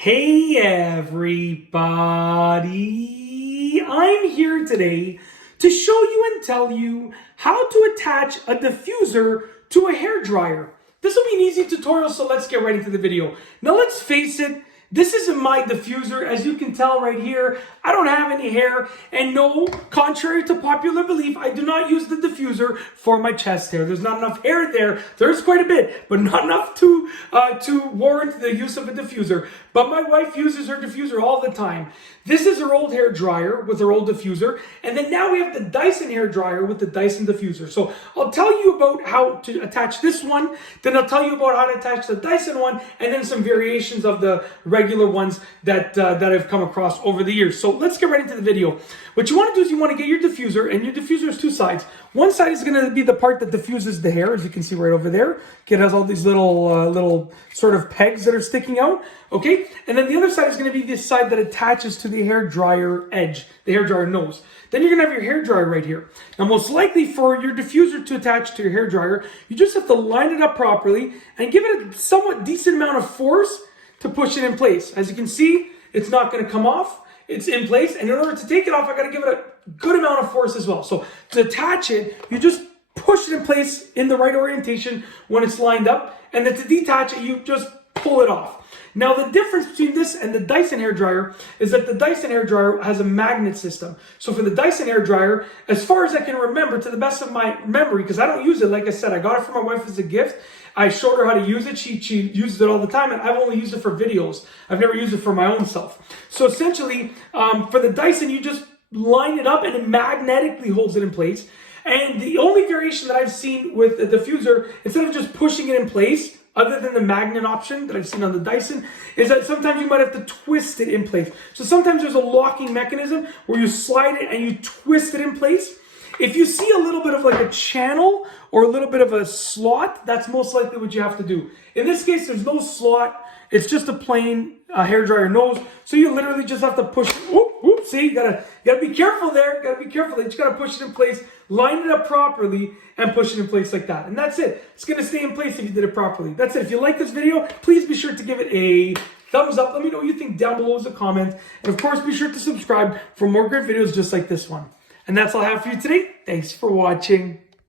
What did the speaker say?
Hey everybody, I'm here today to show you and tell you how to attach a diffuser to a hairdryer. This will be an easy tutorial, so let's get right into the video. Now let's face it, this isn't my diffuser. As you can tell right here, I don't have any hair, and no, contrary to popular belief, I do not use the diffuser for my chest hair. There's not enough hair there. There's quite a bit, but not enough to warrant the use of a diffuser. But my wife uses her diffuser all the time. This is her old hair dryer with her old diffuser, and then now we have the Dyson hair dryer with the Dyson diffuser. So I'll tell you about how to attach this one, then I'll tell you about how to attach the Dyson one, and then some variations of the regular ones that I've come across over the years. So let's get right into the video. What you want to do is you want to get your diffuser, and your diffuser has two sides. One side is going to be the part that diffuses the hair, as you can see right over there. It has all these little sort of pegs that are sticking out, okay? And then the other side is going to be this side that attaches to the hair dryer edge, the hair dryer nose. Then you're going to have your hair dryer right here. Now, most likely for your diffuser to attach to your hair dryer, you just have to line it up properly and give it a somewhat decent amount of force to push it in place. As you can see, it's not going to come off. It's in place, and in order to take it off, I got to give it a good amount of force as well. So to attach it, you just push it in place in the right orientation when it's lined up, and then to detach it, you just pull it off. Now, the difference between this and the Dyson hair dryer is that the Dyson hair dryer has a magnet system. So for the Dyson hair dryer, as far as I can remember, to the best of my memory, because I don't use it, like I said, I got it for my wife as a gift. I showed her how to use it. She uses it all the time, and I've only used it for videos. I've never used it for my own self. So essentially, for the Dyson, you just line it up, and it magnetically holds it in place. And the only variation that I've seen with the diffuser, instead of just pushing it in place, other than the magnet option that I've seen on the Dyson, is that sometimes you might have to twist it in place. So sometimes there's a locking mechanism where you slide it and you twist it in place. If you see a little bit of like a channel or a little bit of a slot, that's most likely what you have to do. In this case, there's no slot. It's just a plain hair dryer nose. So you literally just have to push. Whoop, see, you gotta be careful there. Gotta be careful. You just gotta push it in place, line it up properly, and push it in place like that. And that's it. It's gonna stay in place if you did it properly. That's it. If you like this video, please be sure to give it a thumbs up. Let me know what you think down below as a comment. And of course, be sure to subscribe for more great videos just like this one. And that's all I have for you today. Thanks for watching.